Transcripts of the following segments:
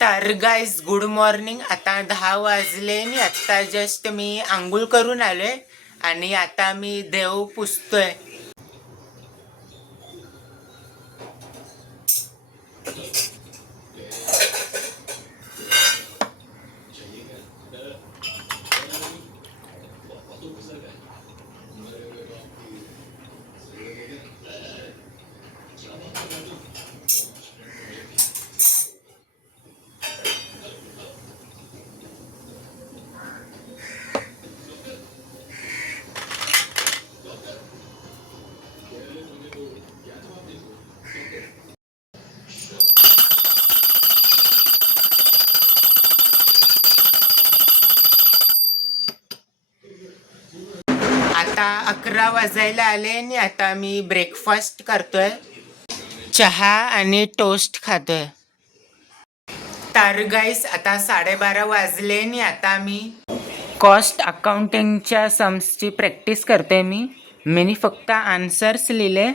तर guys good morning. आता 10 वाजले आणि आत्ता जस्ट मी आंघोळ करून आलोय आणि आता मी देव पुजतोय. आता 11 वाजायला आले आणि आता मी ब्रेकफास्ट करतोय. चहा आणि टोस्ट खातोय. तर गाईस आता 12:30 वाजले आणि आता मी कॉस्ट अकाउंटिंगच्या सम्सची प्रॅक्टिस करतोय. मी फक्त आन्सर्स लिहिले.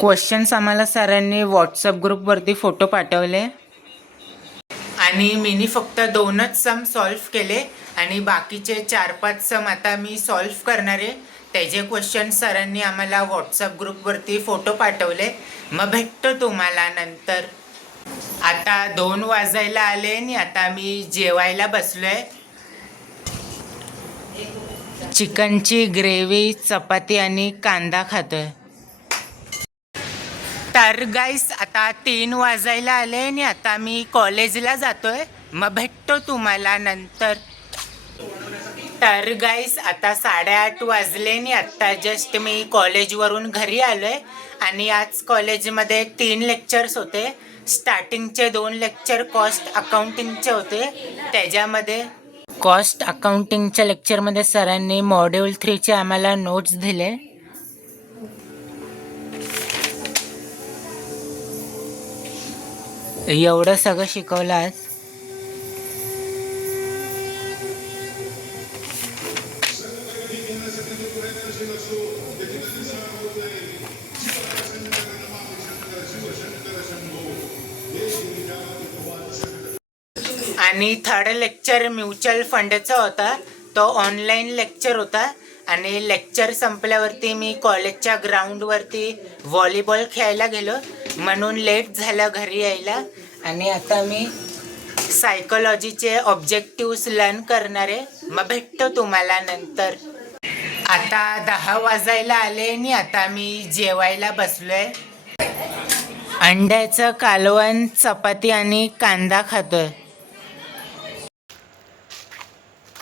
क्वेश्चन्स आम्हाला सरांनी व्हॉट्सअप ग्रुपवरती फोटो पाठवले आणि मी फक्त 2च सम सॉल्व्ह केले आणि बाकीचे 4-5 सम आता मी सॉल्व्ह करणार आहे. त्याचे क्वेश्चन सरांनी आम्हाला व्हॉट्सअप ग्रुपवरती फोटो पाठवले. मग भेटतो तुम्हाला नंतर. आता 2 वाजायला आले आणि आता मी जेवायला बसलोय. चिकनची ग्रेव्ही, चपाती आणि कांदा खातोय. तर गाईस आता 3 वाजायला आले आणि आता मी कॉलेजला जातोय. मग भेटतो तुम्हाला नंतर. तर गाईस आता 8:30 वाजले आणि आत्ता जस्ट मी कॉलेजवरून घरी आलोय आणि आज कॉलेजमध्ये 3 लेक्चर्स होते. स्टार्टिंगचे 2 लेक्चर कॉस्ट अकाउंटिंगचे होते. त्याच्यामध्ये कॉस्ट अकाउंटिंगच्या लेक्चरमध्ये सरांनी मॉड्यूल 3चे आम्हाला नोट्स दिले. एवढं सगळं शिकवलं आज. आणि 3rd लेक्चर म्युच्युअल फंडचा होता. तो ऑनलाईन लेक्चर होता आणि लेक्चर संपल्यावरती मी कॉलेजच्या ग्राउंडवरती व्हॉलीबॉल खेळायला गेलो म्हणून लेट झालं घरी यायला. आणि आता मी सायकोलॉजीचे ऑब्जेक्टिव्स लर्न करणार आहे. मग भेटतो तुम्हाला नंतर. आता 10 वाजायला आले आणि आता मी जेवायला बसलोय. अंड्याचं कालवण, चपाती आणि कांदा खातोय.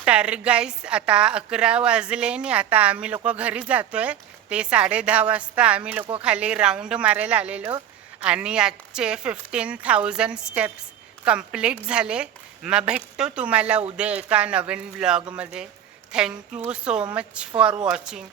तर गाईस आता 11 वाजले आणि आता आम्ही लोक घरी जातोय. ते 10:30 वाजता आम्ही लोक खाली राऊंड मारायला आलेलो आणि आजचे 15,000 स्टेप्स कंप्लीट झाले. मग भेटतो तुम्हाला उद्या एका नवीन व्लॉगमध्ये. Thank you so much for watching.